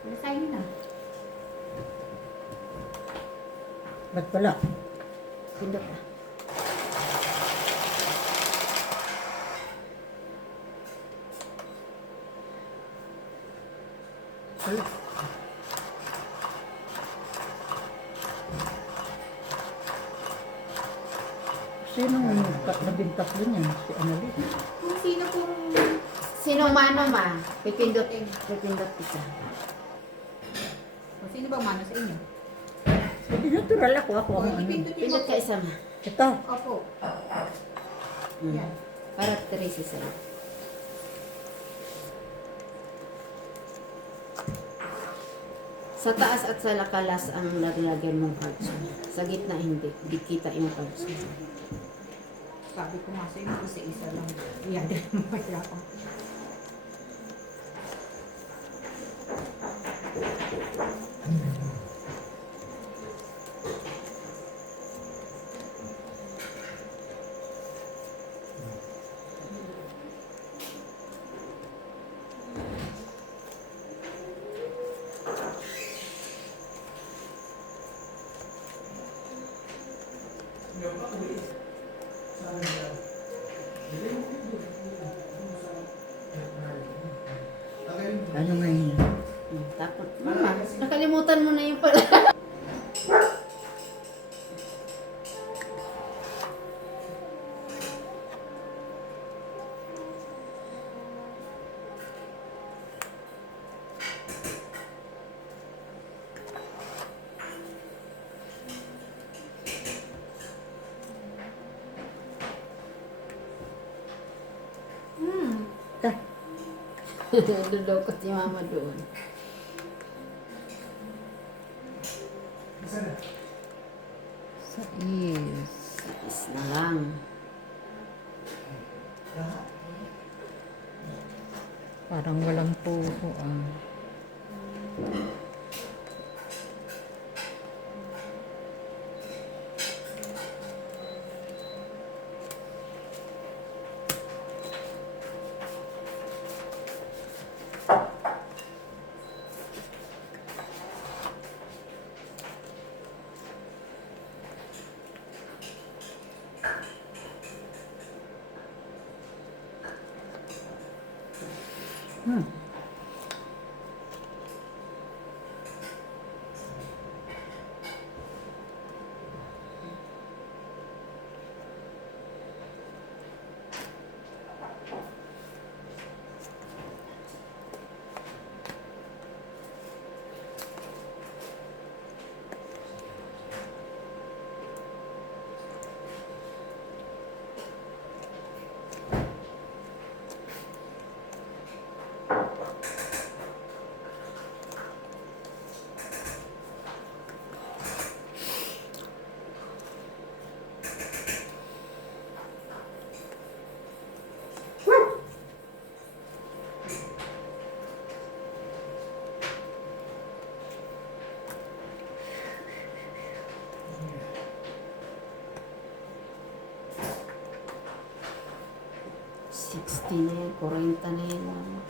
Nasayin na. Ba't pala? Pindot ah. Wala. Sinong labing tatlo niyan? Si Annalyn. Kung sino pong... Sino mano ma? Pipindot kita. Kung sino bang mano sa inyo? Hindi natural ako ang ano. Ipindot niyo Pindot po. ka isa ma. Ito. Opo. Yan. Para Teresa sa'yo. Sa taas at sa lakalas ang naglagyan mong cards mo. Sa gitna hindi. Di kita yung cards mo. Sabi ko nga sa'yo, isa-isa lang. Yan din ang mahirapan. Ano nga yun? Tapos, mama, nakalimutan mo na yung pala. Ta. Dudukot si mama doon. Sais. Is na lang. Parang walang puso ah. Hmm. $60 na yan, $40 na yan, mama.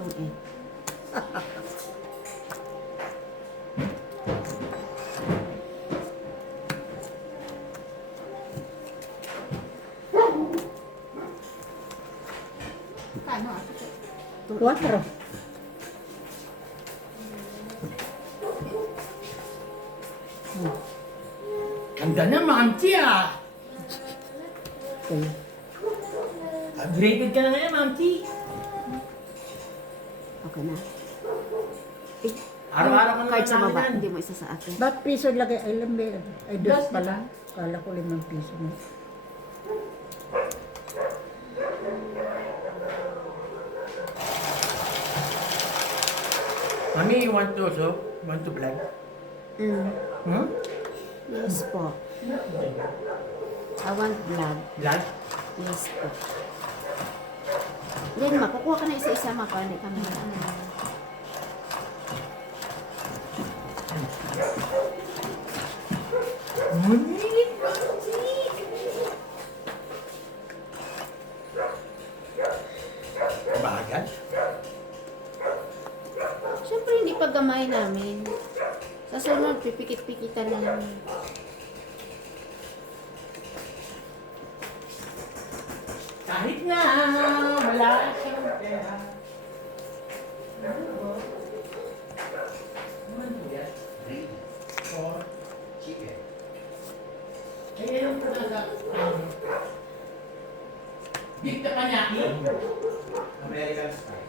Itong eh. Kano ah? Quatro. Ganda na, Mamchi ah! Okay. Upgraded ka na ngayon, Mamchi. Okay na. Eh, Araw-araw ka yung card sa naman baba, namin yan. hindi mo isa sa akin. Ba't piso lagay? Ay, lambi. Ay, dos pala. Kala ko 5 piso na. Mami, you want to also? Want to vlog? Mm. Hmm? Yes po. I want vlog. Vlog? Yes po. Yan ma, kukuha ka na isa-isa ma para hindi ka mahala. Ngunit, bagal. Siyempre hindi pa gamay namin. Sa sunod, pipikit-pikitan na lang. Kahit na wala siyang pera. Or chicken. Eh, yung talaga. Beef na kanyaki. American style.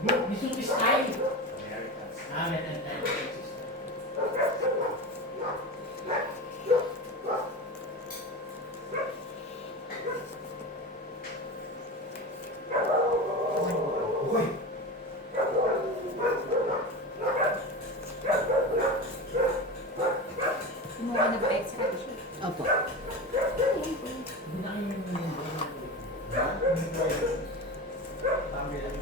Misuti style. American style. Meron tayo. Uy! Kumuha na ba extra siya? Opo. Tama yan.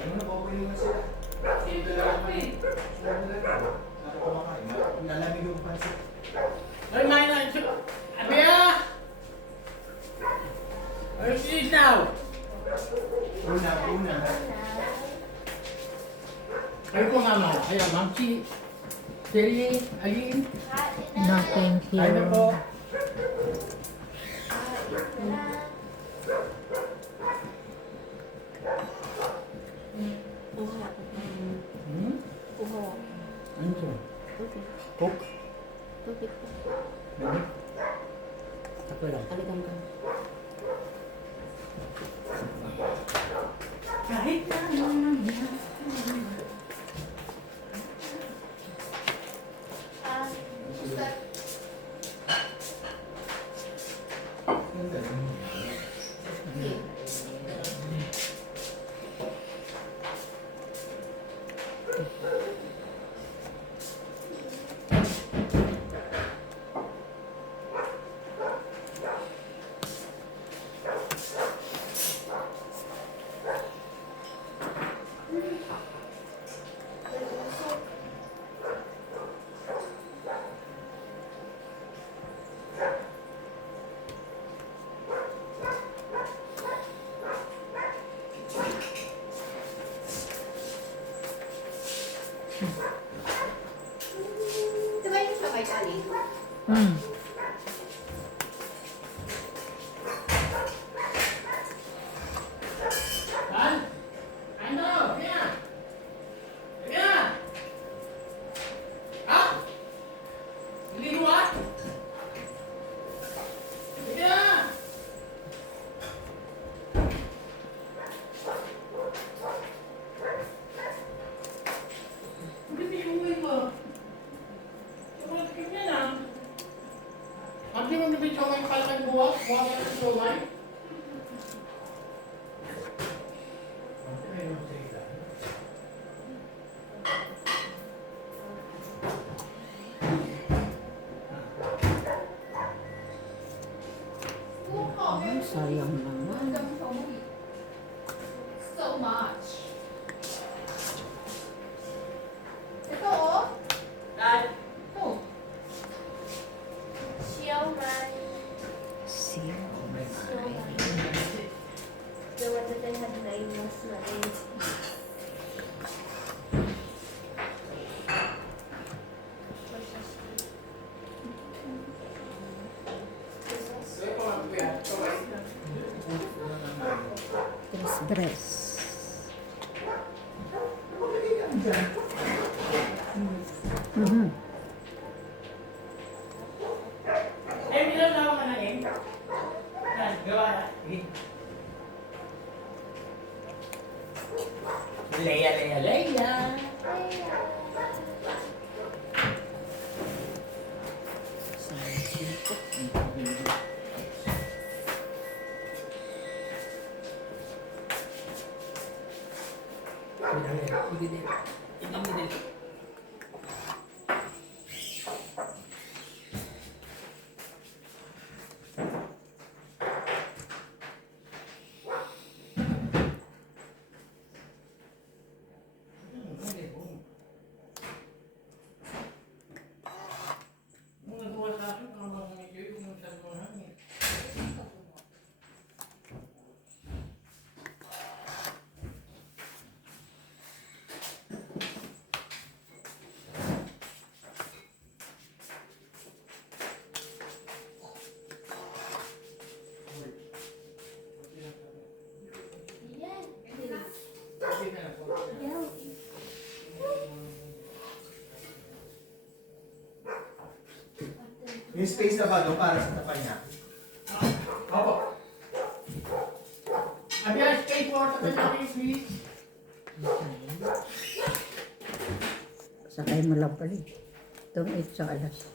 Ano na, okay naman sila. Dito lang ako eh. Sumunod na lang. Sabi ko makain. Nalamig yung pansit. Ay, may na. Abia! Where is this now? Una. Ay ko nga ma. Kaya, Ma'am Chi. Seri, Alin. No, thank you. Ay na po. Kuha. Hmm? Kuha. Ano to? Okay. Coke? Tubig po. Ano? Ako lang. Aligang ka. Kahit na. Okay. Diba yung sabay kali? Hmm. Han? Ano? Kaya? Kaya? Ha? Hindi mo ah? Kaya? Hindi pinungay mo. Sumatik niya na. Hindi mo nabit siomay kalakang buwak? Buwak ka ng siomay? Ay, sayang naman. So much. Ito oh. Dad! Ito. Siomai. The one that I had 9 was nice. Dress. Mhm. Eh, bilang tawag ka na eh. Dad, gawa na. Sige. Leia. Yung space na ba doon para sa tapan niya? Opo. Abiyas, space for tapat natin, please. Sakay mo lang pala. Itong 8 sa alas.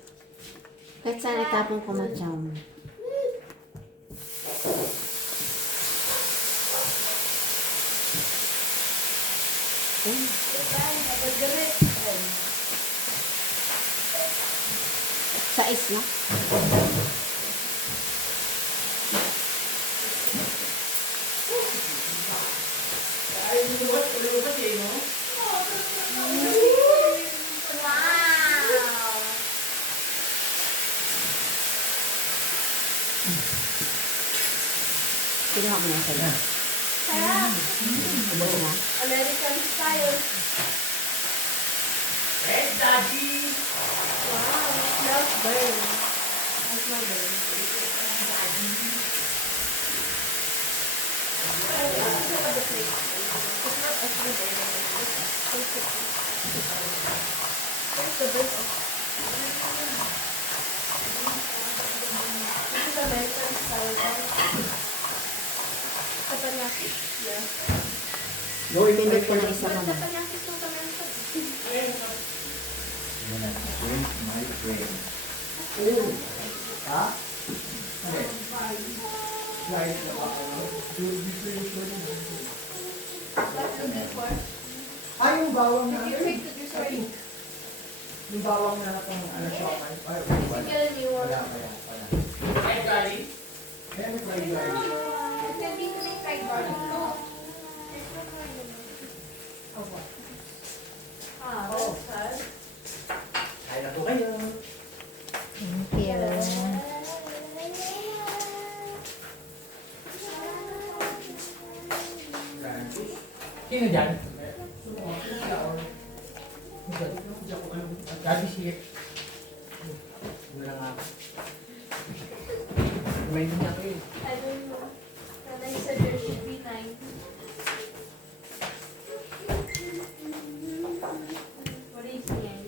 Kahit saan itapon ko na chow mo. Sais na. Ay, luluwas eh, no? Kinuha mo na sa iyo. Sarap. Ubos na. American style. Yes, Daddy! Wow. Smells burn. I smell burn. Where's the burn? This is American style, guys. Teppanyaki? Yeah. Pindot ko na isa ka na. Teppanyaki to American. Yan na. Drink my friend. Ha? Ano eh? Guys, What's the before? yung bawang na. Did you take the juice already? Yung bawang na itong ano siya. Ay, wala. Get a new one. Wala. Yes, Daddy! Kaya may fried garlic. Hindi ko na yung fried garlic. No. Oh, what? Ah, that's sad. Kaya na po kayo. Thank you. Sino dyan? Daddy siya. Wala nga. May niya ko eh. I don't know. And I said there should be 9. What are you saying?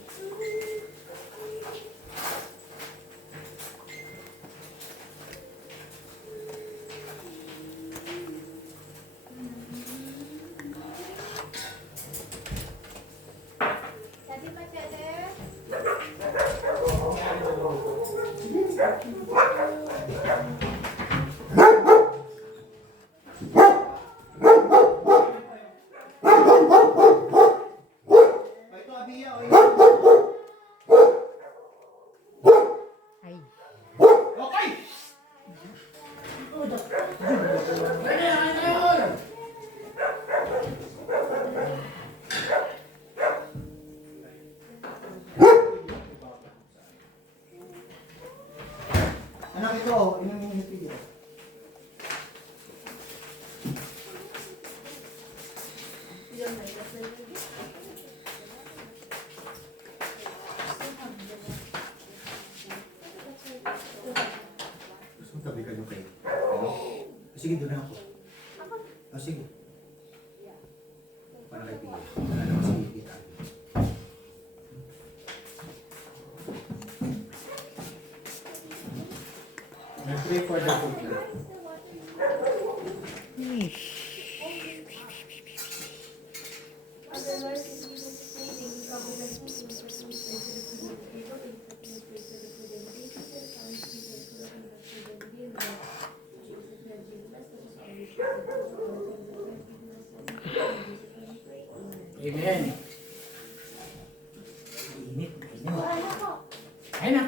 Daddy, my feather? Ito, Abia. Ay. Okay! Kaya na yun! Anak ito, oh. Inumin yung video. You don't like that flavor? Gusto mo tabi kayo kayo? Ano? Sige, doon na ako. Oh, sige. Para kay Pia. Wala naman sige, kita. Nag-pray for the food na. Otherwise, if you don't say anything, you probably like, "Oh, you must have some space for the food on the table, they have no space for the food on the table, there's always space for the food on the table, and the Jesus, and Jesus, that's the most always space for the food on the table, and Jesus, and Jesus, and Amen. Init. Wala na po. Ay, na.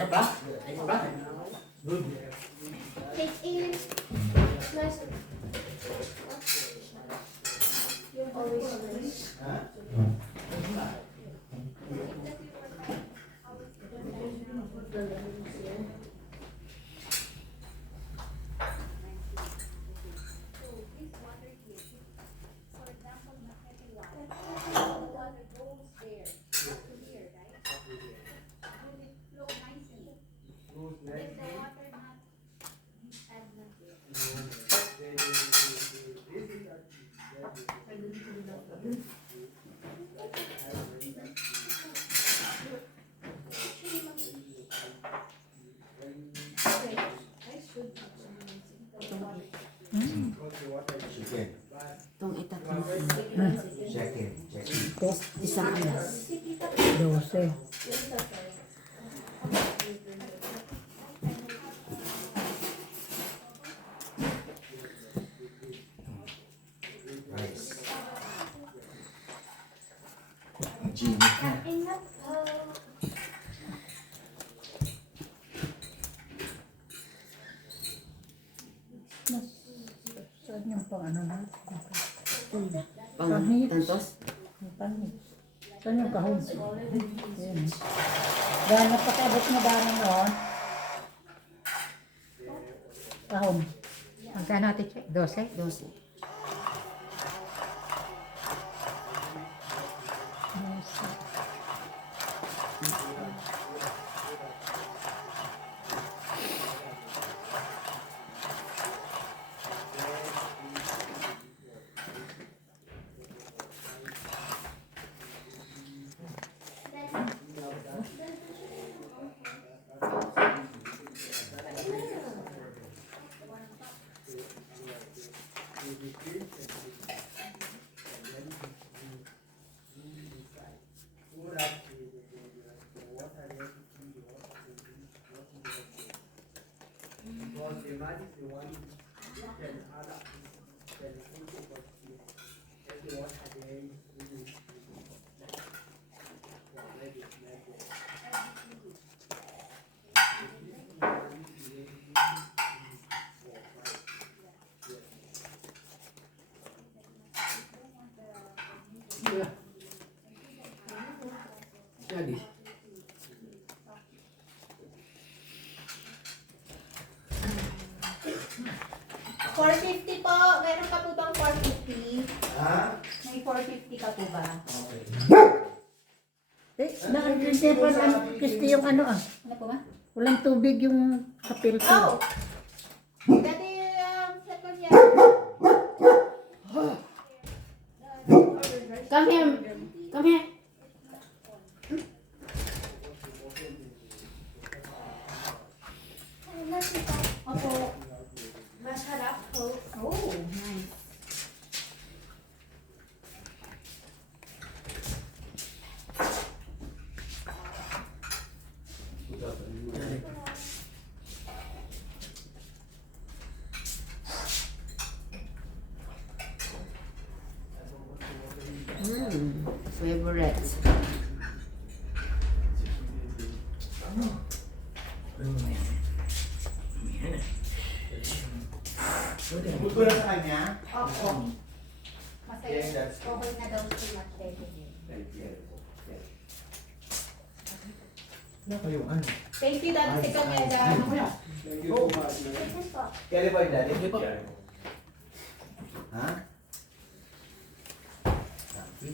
Sarap ba? Ayos ba? Good. Take in. Nice. You're always nice. Ha? Chicken. Itong itatlong Chicken. Chicken. isang alas. 12. Rice. Gini ka. Kain na po. Saan yung pang ano na? Pang Pangit. tantos. Yung panit. Saan yung kahon? Yan. Dahil napakabot na daan noon. Kahon. Magkano ate Che? 12? 12. Jadi. $450 po. Meron ka po bang 450? Ha? May 450 ka po ba? Okay. Nakikisi pa lang kisti yung ano ah. Ano po ba? Walang tubig yung kapilto. Oh! Dati second year. Come here. Come here. Kain na tita. Opo. Masarap po. Oh, nice. Favorite. Good ko na sa kanya? Opo. Masaya. Yeah, that's good. Okay na daw sila. Thank you. Wala kayong ano? Thank you, Daddy Second year. Oh. Ito po. Kaya ba yung daddy? Hindi pa. Ha? Sabi.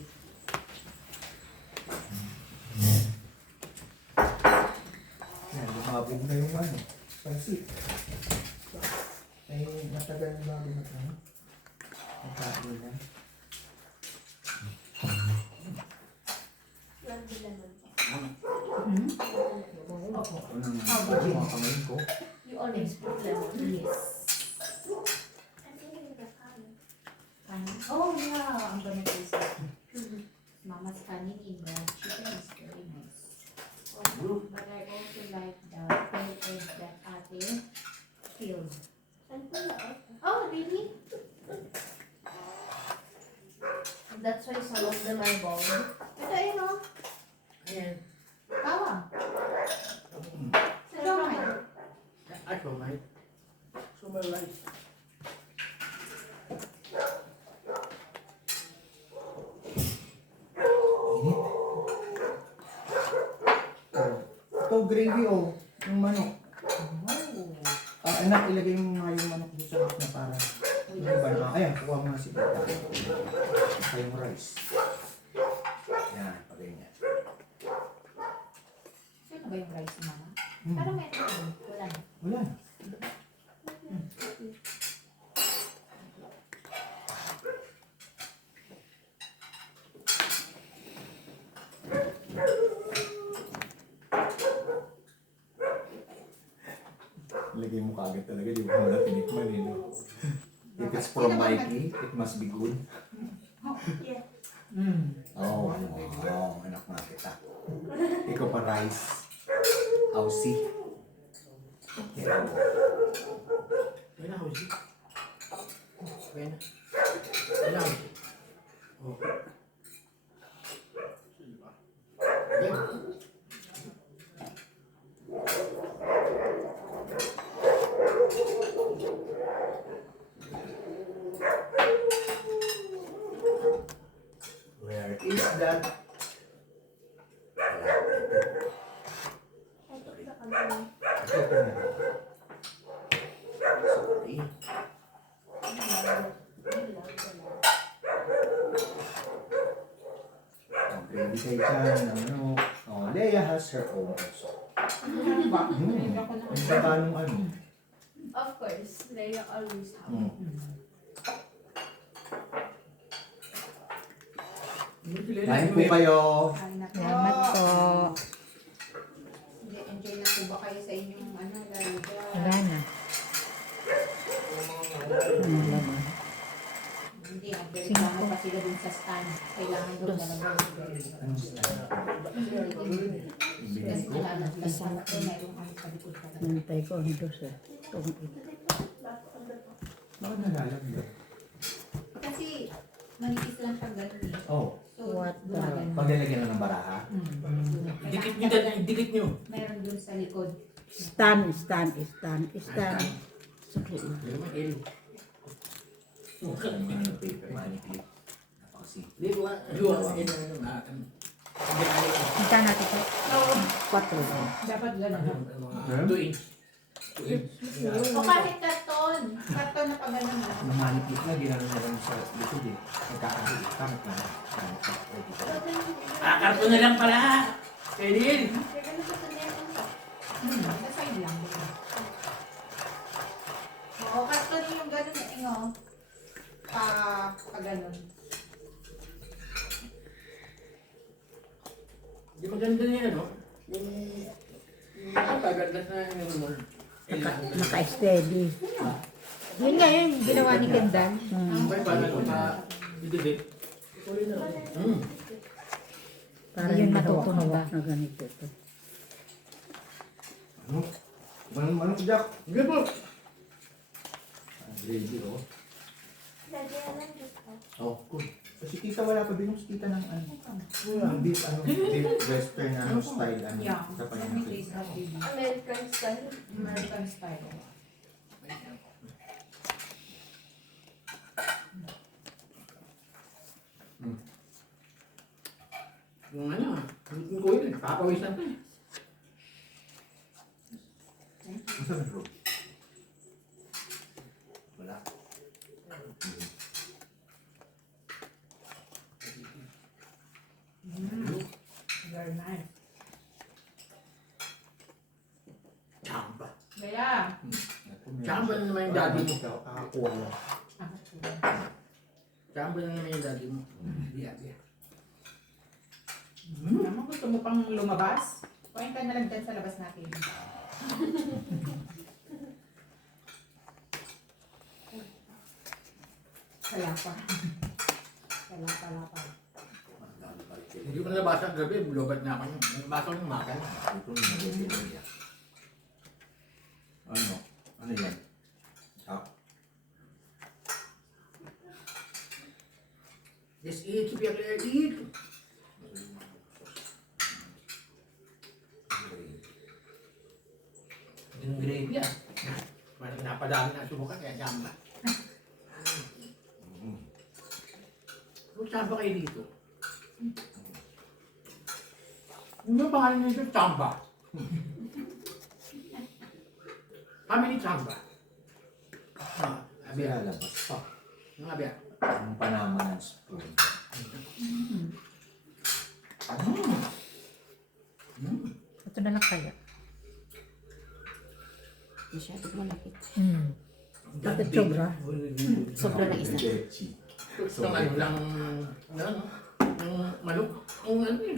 Yan, lumabog na yung ano. Pansit. Ay, matagal na bago na ano. Matagal na. Nandun Ako nang mga kamay ko. You always put lemon. Yes. I'm eating the kanin. Oh, yeah. I'm gonna taste it. Mama's kanin in the chicken is very nice. But I also like the pale egg that ate filled. Saan po na? Oh, really? That's why some of them are bald. Ito, ayun, oh. Ayan. Bawang. gravy oh. Yung manok. Oh. Anak, ilagay mo nga yung manok doon sa ref na para. Yung iba na. Ayan, kuha mo na si Tita. Saka yung rice. Ayan, paganyan. Sino ba yung rice ni mama? Hmm. Parang may ito. Wala na. Wala. Lagay mo kagad talaga, di mo na tinikman eh, no? If it's from Mikey, it must be good. Yeah. Oo, anak na kita. Ikaw pa rice. Aussie. Yeah. May na, Jose. May na. May na, Jose. Oh. Yeah. Where is that? Ito sa kanila. Sorry. Oh, gravy kayo dyan. Ano? Oh, Leia has her own also. Ano ba? Hmm. Ako na. Ang baba nung ano. Of course, Leia always have. Hmm. Kain po kayo. Kain na po. Salamat po. Enjoy na po ba kayo sa inyong ano, lalaga? Wala na. Ano laman? Hindi, nagreklamo pa sila dun sa stand. Kailangan daw nalagaw. Ano sila? Ibigay Kasi ko. nalalasan ko, mayroong ano sa likod talaga. Nantay ko ang dos eh. Bakit nalalagyan? Kasi manipis lang siya ganun eh. Oh, So, What the- gumagano. paglalagyan mo ng baraha. Dikit nyo dyan, dikit nyo. Meron dun sa likod. Stand. Sakli na. Hindi naman, L. Ano yung paper, manikli. Napakasimple. Hindi, luwa, L na naman. Hinta natin ito. 4 lang. Dapat gano'n. 2 inch. 2 inch. O kahit karton. Karton na pa gano'n na. Nung manikli na, ginano na lang sa likod eh. Nagkakahit. Kamit na. Ah, karton na lang pala. Pwede. Sa side lang. Oo, karton yung gano'n eh. Ingo. Pa gano'n. Di maganda niya, no? Yung tagadlas na yung ano. Naka-steady. Yun nga yun, ginawa ni Kendall. May paano ko ma-ididit. Tuloy na. Para Yun yung matutunog hawak na ganito ito. Ano? Manok Jack. Sige po. Ang gravy oh. Lagyan lang dito. Oh, cool. Kasi tita wala pa binong tita ng ano. Ang beef, beef western ano, style. Ano, Yeah. isa pa Let yung me taste that baby. American style. American style. Yung ano, yung ko yun, papawisan pa eh. Masarap bro. Wala. Very nice. Chamba. Kaya, Chamba na naman yung daddy mo. Kakakuha lang. Chamba na naman yung daddy mo. Hindi. naman gusto mo pang lumabas? Kuhain ka na lang dyan sa labas natin. Kalapa. Kalapa. Hindi ko na nabasa ang gabi, blobat na ako yun. Nabasa ko yung makan. Ito yung nag-iiwan niya. Ano? Ano yan? Ah, Just eat, si Pierre, eat. Yung gravy yan. Parang napadami na subukan, kaya chamba. Kung chamba kayo dito. Ano ba pangalan nito? Chamba. Kami ni Chamba. Ah, abya. Lalabas pa. Ang abya. Ang panama ng spoon. Ito na lang kaya. Masyadong malapit. Bakit sobra? Sobra ng isa. Leche. Gusto nga yun lang, ano, manok. Ang ano yun.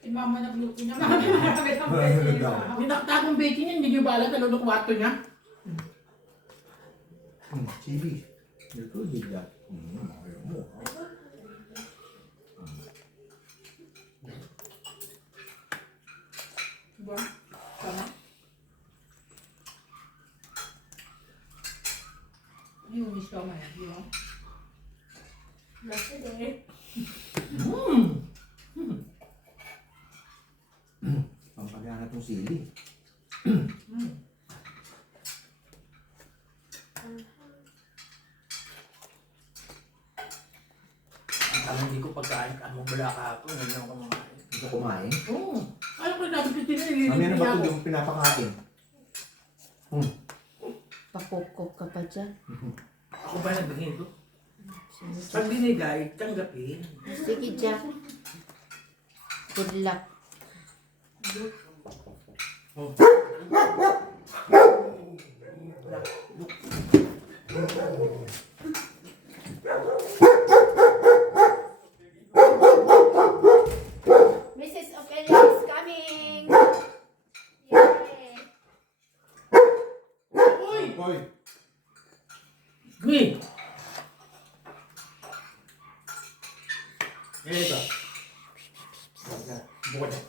Si mama nagluto niya. Marami ng pwede na. May nakatagong bacon yun, hindi nyo ba alam ano kwato niya? Chili. Ito, hindi yan. Ayaw mo. Diba? Tama. Yung miss ko ngayon, di ba? Last day. Pampagana itong sili. Ang hindi ko pagkain, ano bala ka ako, hindi ako kumakain. Hindi ka kumain. Oo. Alam ko natin ko tinili. Mamaya na ba ito yung pinapakain? Pakokok ka pa dyan. Ako ba nagbigay ito? Pag binigay, tanggapin. Sige, Jack. Good luck. Oh. Mrs. Ophelia is coming! Yay! Uy! Hoy! Gwi! Ito. Bukan na.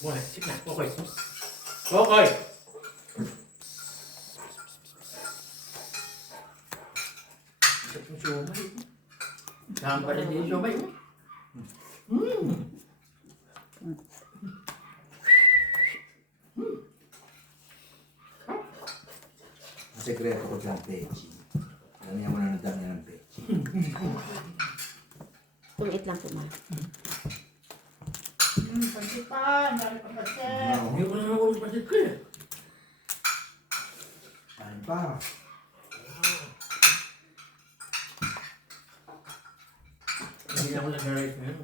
Bukan na. Sige na. Okay. Okay. Itong siomay. Saan pa rin yung siomay? Ang sekreto ko dyan, Pechi. Damihan mo na ng damihan ng Pechi. Tumit lang po, ma. Pansipan, dami pa pansit. Hindi ko na naman ulit pasit ko eh. Kain pa. Hindi na ako nag-rice ngayon.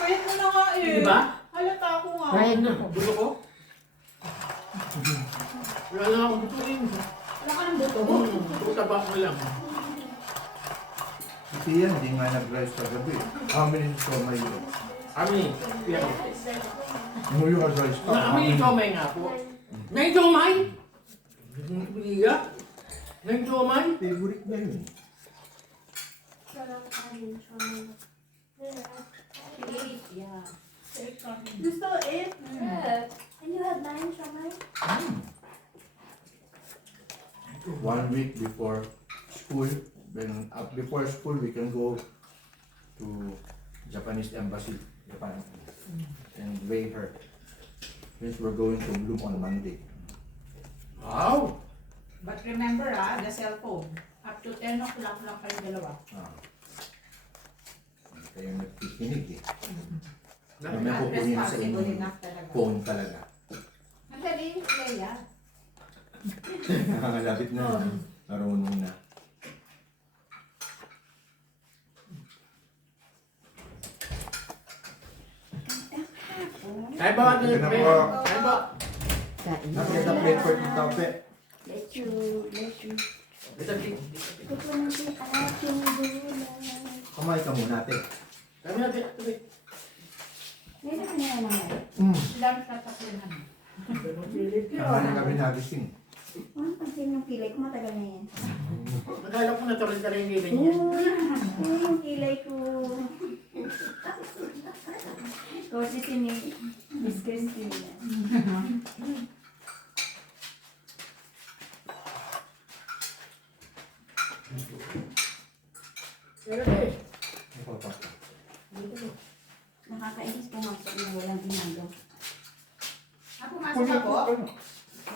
Payat mo na nga eh. Di ba? Halata ako nga. Ryan na. Buto ko? Wala na akong butuin. Wala ka ng buto. Buta ba ko lang? Ito yan, hindi nga nag-rice kagabi. Kami rin siomay yun. Kami. Piyak. Umuyo ka rice pa. Kami yung siomay nga po. Na yung siomay? Hindi ko biyak. Na yung siomay? Favorite niya yun. Sarap kanin, chama. Yeah. Gusto mo it? Yeah. And you have 9 chama? 1 week before school, then before school we can go to Japanese embassy, Japan, and weigh her. Since we're going to Bloom on Monday. Wow! But remember the cellphone. Up to 10 o'clock lang kayo dalawa. Kayo nagkikinig eh. Na- Mamaya kukunin mo sa Responsible inyo. enough talaga. Phone talaga. Madali, Leia. Nakakalapit na. Marunong na. Kaya ba? Ito na po. Kaya ba? Kain. Nakita plate for Tita Pe. Let you. Ito, Ito po natin ating gulay. Kumain ka muna, ate. kami natin. Meron ka na naman. Lunch na tapunan. Kamain kami nagising. Ano pansin yung kilay ko? Matagal na yan. Nagala ko natural ka rin yung niya. Yung kilay ko. Kasi Miss Christina. Pero eh, Ito pa. Nakakainis pumasok na walang ginagawa. Pumasok ako.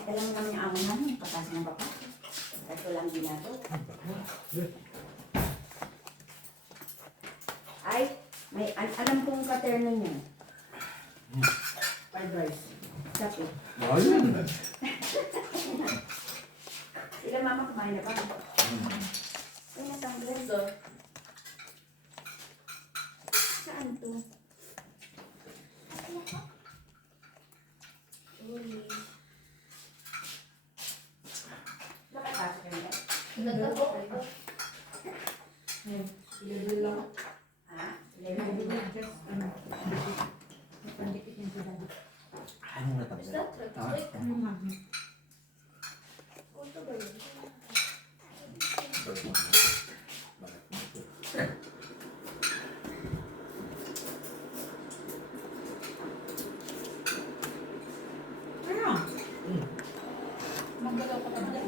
Alam mo naman yung amo namin, patas ng baba. Ito lang ginagawa. Ay, may alam kong katerno niya. fried rice. Kape. Ayun. Sila mama kumain na ba? Ay, nasang gusto. Saan to? Uy. Nakapasok ka na? Ilagay lang. Ha? Just, pandikit yung sila. Anong natanggal? Is that right? Ah, Wait. Auto ba yun? first one. Ano? Maggalaw ka pa ba?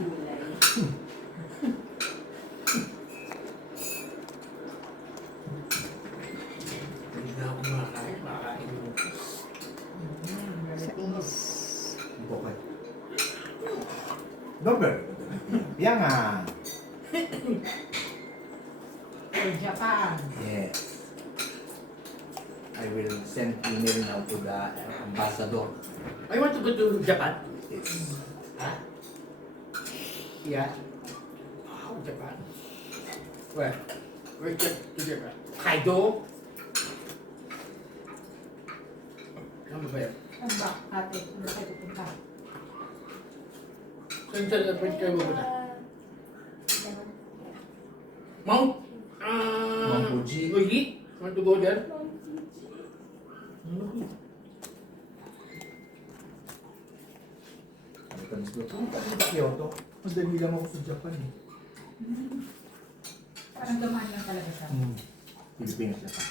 Hindi na ako makakain mo. Okay. Dober. Yan nga. For Japan. Yes. I will send email now to the ambassador. I want to go to Japan. Yes. Ha? Yeah. Wow, Japan. Where? Where's Japan? Kaido? Ano ba yan? Ano ba, ate? Ano kayo pupunta? Saan sa pwede kayo mabuta? Mount? Mount Fuji. Fuji? Want to go there? Japanese ko. Pumunta ko sa Kyoto. Madali lang ako sa Japan eh. Parang dumaan lang talaga siya. Pilipinas, Japan.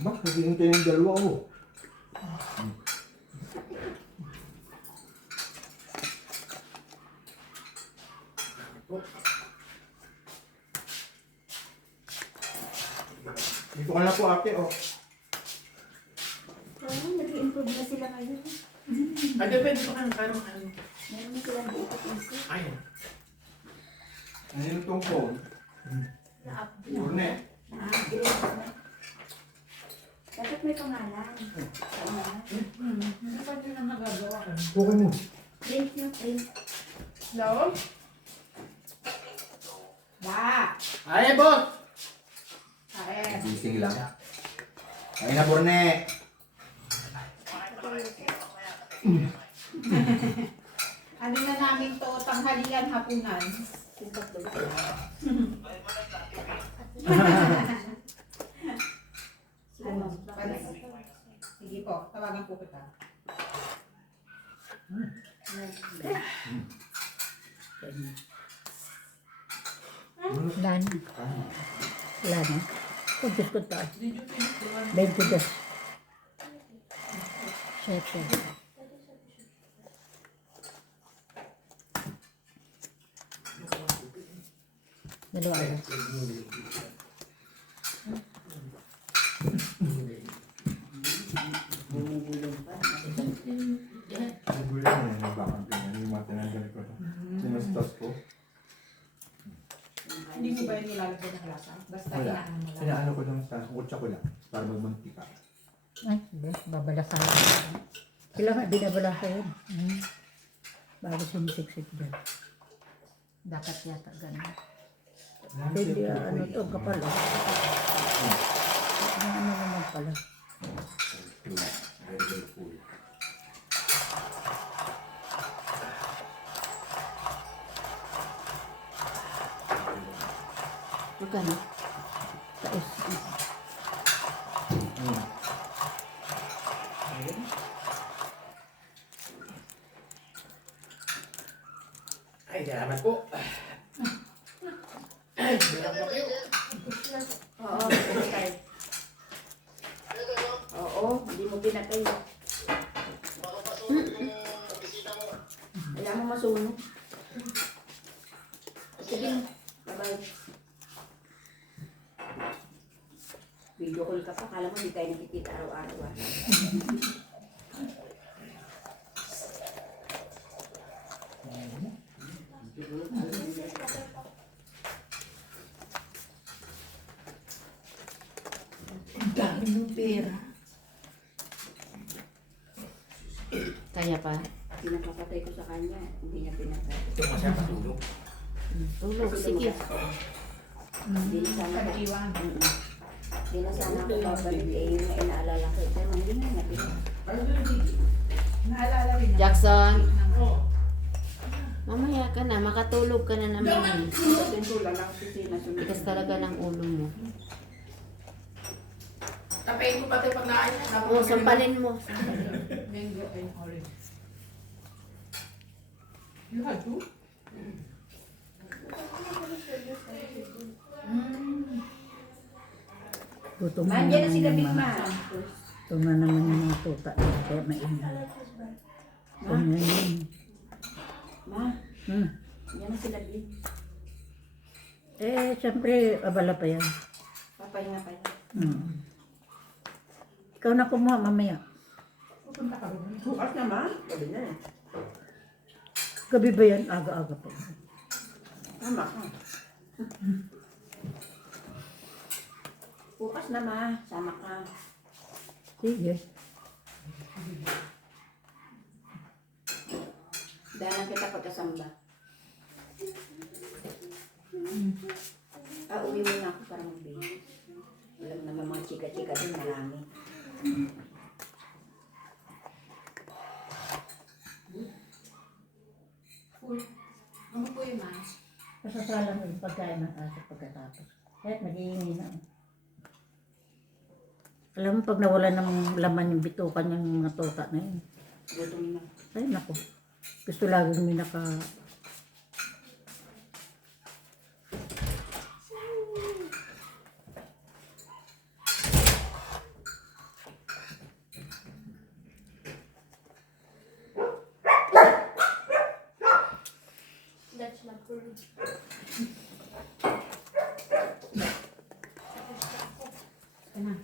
Ba? Naghihintay yung dalawa ko. Dito ka na po ate, oh. Nag-improve na sila ngayon. Ah, depende pa kayo kaya ano. Meron na silang improve. Ayun. Ano itong phone? Urne. Dapat may pangalan. Pangalan. Ano pa din ang nagagawa ko? Okay mo. Print yung print. Hello? Ba! Ay, boss! Kain. Gising lang. Ayun na, Borne. Ano na namin to, tanghalian, hapunan. Sintak doon. Ano? Sige po, tawagan po kita. Lan. Lan. Kung ko tayo. 22. Siyete. Dalawa oras. Siguro lang yung nagkakamping. Yung mga tinanggal ko. Sinastas ko. Hindi mo ba yung nilalagay ng lasa? Basta Wala. inaano mo lang. Pinaano ko lang sa kutsa ko lang. Para magmantika. Ay, hindi. Babalasan. Sila nga, binabalasa yun. Bago sumisiksik dyan. Dapat yata ganun. Pwede, ano to, kapal. Ano naman pala. Very, very full. Magkano? Taos. Ay, salamat po. Ay, salamat po. Oo, pinatay. Oo, hindi mo pinatay. Alam mo masunog. Sige, bye-bye. Video call ka pa, kala mo hindi tayo nakikita araw-araw. pera. Kaya pa. Pinapapatay ko sa kanya, hindi niya pinatay. Ito masaya patulog. Tulog, sige. Hindi na sana ako. Pag-iwan. Hindi na sana ako babalik eh, yung inaalala ko. Pero hindi nga napinatay. Naalala rin ako. Jackson, Oo. mamaya ka na, makatulog ka na naman. Tintula lang kasi nasunod. Tigas talaga ng ulo mo. Tapain ko pati pag naayos. Oo, sampalin mo. Mango and orange. You had two? Gutom na Nandiyan na naman si yung David mga, Ma. gutom na naman yung mga tuta. Kaya maingay. Ganyan yun. Ma, Hmm. yan na si David. Eh, siyempre, abala pa yan. Papahinga pa niya. Hmm. Ikaw na kumuha mamaya. Pupunta ka rin. Bukas na ma, gabi na eh. Gabi ba yan? Aga-aga pa. Tama ka. Bukas na ma, sama ka. Sige. Dahan kita pagkasamba. Uwi muna ako para magbihis. Alam naman mga chika-chika din, marami. Ano po yung ma? Kasasala mo yung pagkain ng aso pagkatapos. Kahit nag-iingi na. Alam mo, pag nawala ng laman yung bitukan yung mga tuta na yun. Gutom na. Ay, naku. Gusto laging may naka... That's not for me. Ano?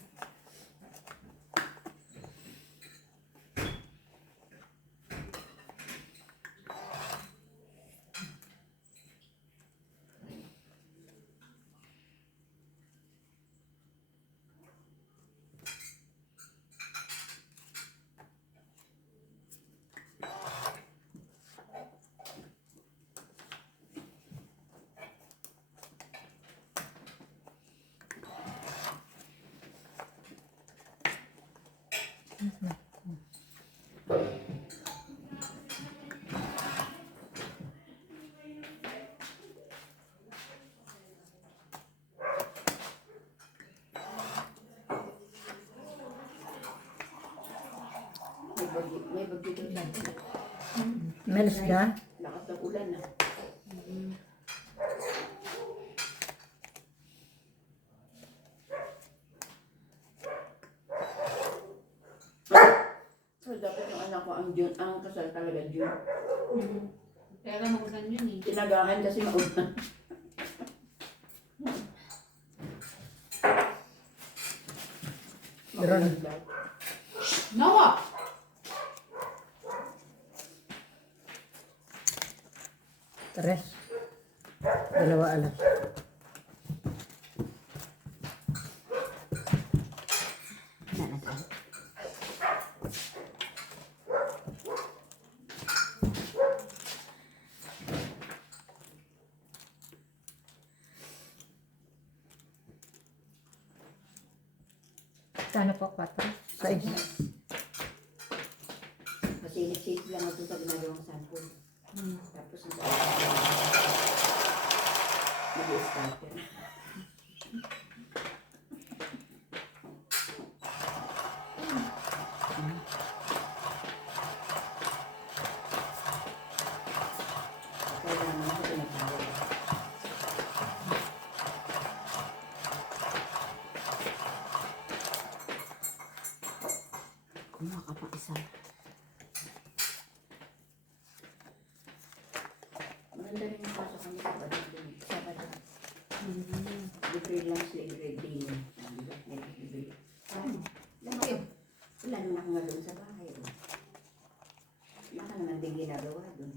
May bagyo doon natin. Melis na? Lakas ng ulan na. So, dapat yung anak ko ang June, ang kasal talaga June. Pero magulan yun eh. Tinagahan kasi maulan. Meron. Noah! Tres. Dalawa alas. Kano po, 4? Sais. Masilip-silip lang ako sa ginagawang sample. Tapos mag-i-starter. Kailangan ako pinatawag. Kumuha ka pa isa. Maganda rin yung pasok kami sa Sabado. Sabado. Libre lang sila, libre din. Libre. Bakit? Wala naman ako nga doon sa bahay. Wala ka naman din ginagawa doon.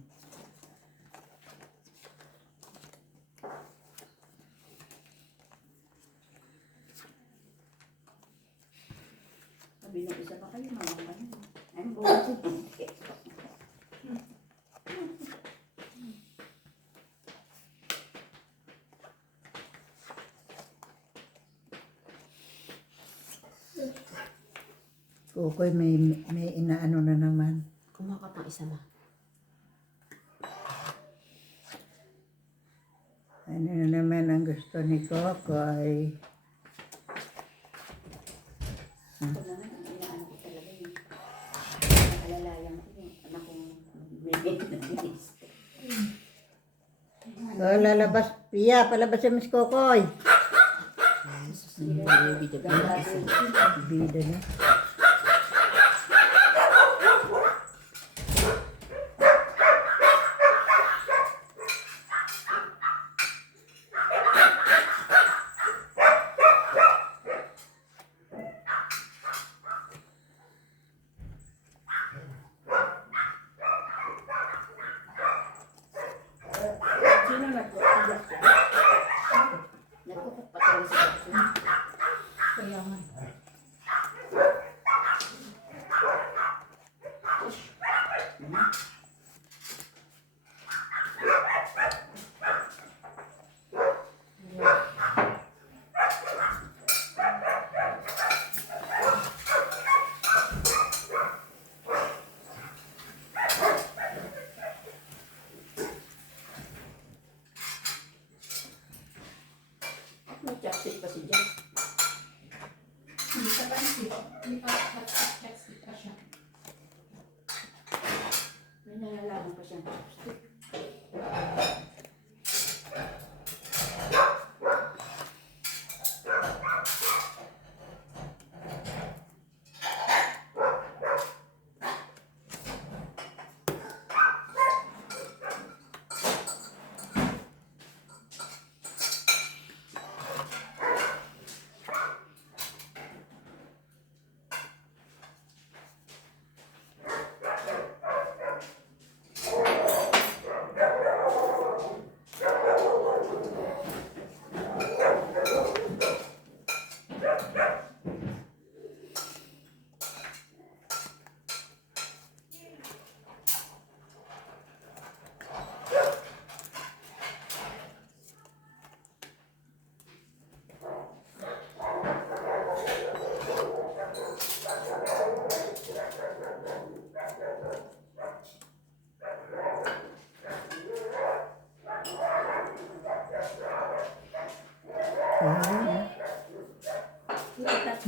Sabi ng isa pa kayo, mga kayo. I'm going to do it. Kukoy, may inaano na naman. Kumuha ka pang isa ma. Ano na naman ang gusto ni Kokoy? Ito naman, ang inaano ko talaga yun. Alalayan ko yung anak kong bibig na bilis. So, lalabas. Pia, palabas si Miss Kokoy. Bida na. Sino nagkukulat? Nagkukulat pa tayo sa akin. Kaya nga. May chopstick pa si Jack. Hindi pa pansin. Hindi pa chopstick pa siya. May nalalaman pa siyang chopstick.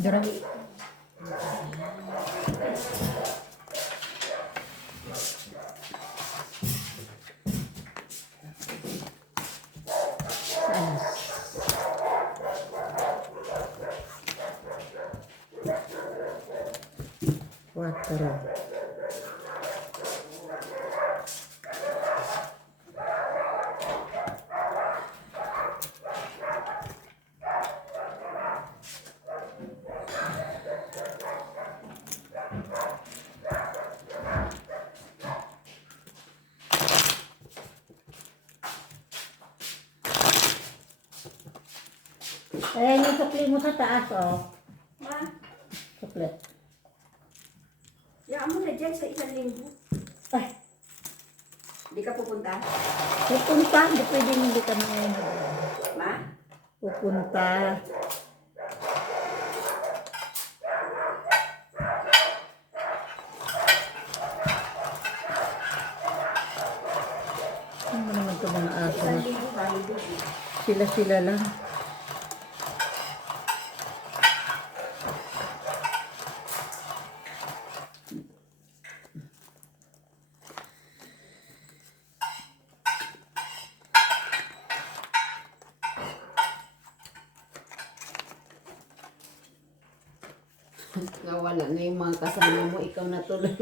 Darang. Cuatro. Ayan yung sukli mo sa taas, oh. Ma, Sukli. yaan mo na dyan sa isang linggo. Ay, Hindi ka pupunta? pupunta. Hindi pwede hindi kami ngayon. Ma? Pupunta. Ano ba naman ito mga aso? Isang linggo, holiday. Sila-sila lang. Nawala na yung mga kasama mo, ikaw na tuloy.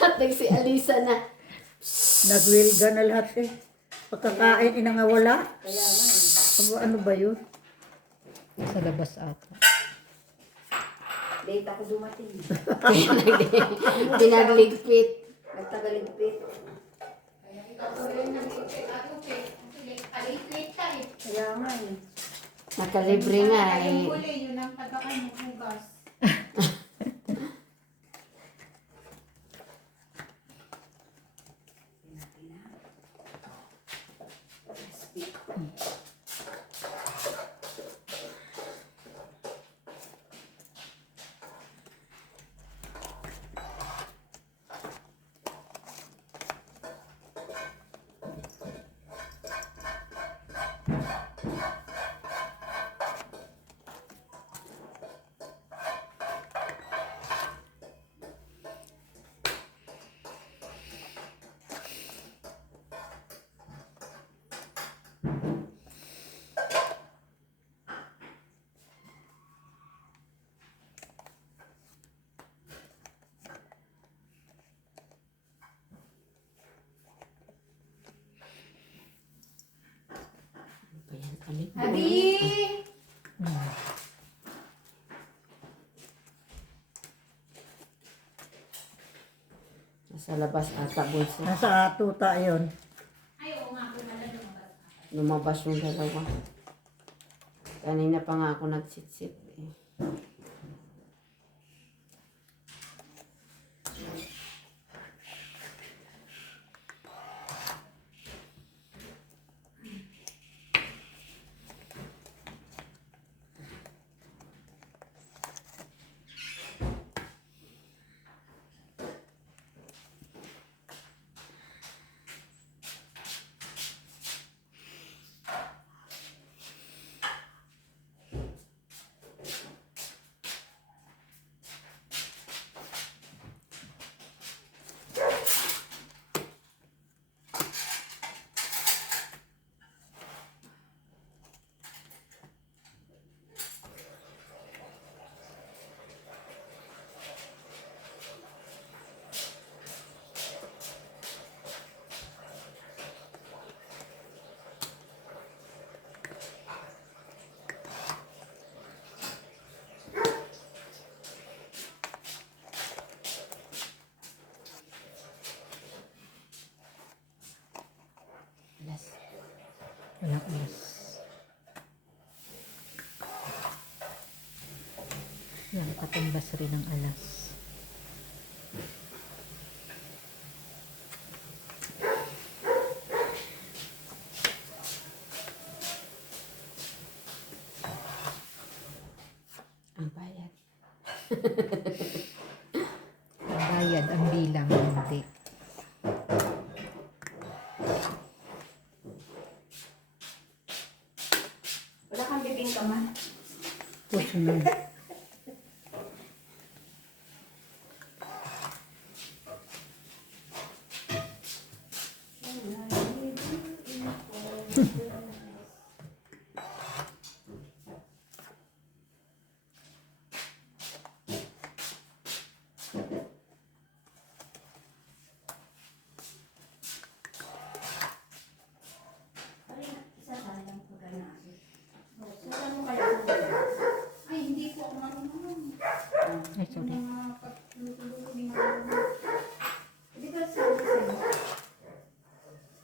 Natin si Alisa na. Nagwilga na lahat eh. Pagkakain, inangawala. Kaya nga eh. Ano ba yun? Sa labas ata. Late ako dumating. Pinagligpit. Nagtagaligpit. Kaya ikaw ko rin nag-ikit ako, Paligpit ka eh. Kaya nga eh. Nakalibre nga Yung eh. huli, yun ang taga-ano, hugas. Ayan, alin. Abi! Nasa labas ata bulsa. Nasa tuta yun. Ay, oo nga, pumala lumabas. Lumabas yung dalawa. Kanina pa nga ako nagsit-sit eh. Alas. Walang alas. Yan, katumbas rin ng alas. Ang bayad. Ang bayad, ang bilang, hindi. Wala kang bibingka man. Puso na. Isasayang ko na. Saan mo kaya ako? Ay, hindi po ako marunong. Ay, sorry. Mga pagluto-luto ni mama. Hindi ka sabi sa'yo.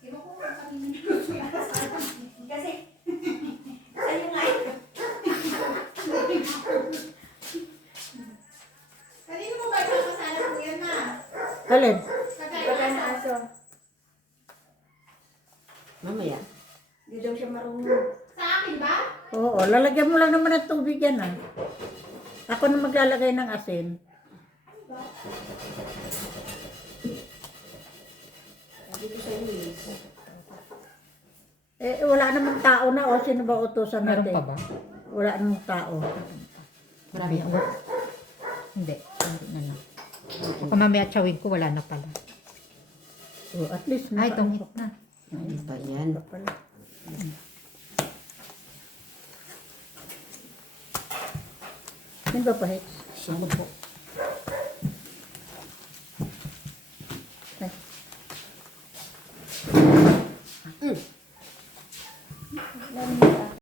Iba ko kung kanina niluto yung asahan. Kasi, sa'yo nga ito. Kanino mo ba ipapasala po yan na? Alin? Pagka na aso. Mamaya. Hindi daw siya marunong. Sa akin ba? Oo, lalagyan mo lang naman ng tubig yan ah. Ako na maglalagay ng asin. Hindi ko sa'yo eh. Eh, wala namang tao na o. Sino ba utusan natin? Meron pa ba? Wala namang tao. Marami ako. Hindi. Hindi na lang. Baka mamaya tsawin ko, wala na pala. Oh, at least Ay, tungit na. Ano ba yan? pala. Yan ba pa, Hex? Sumod po.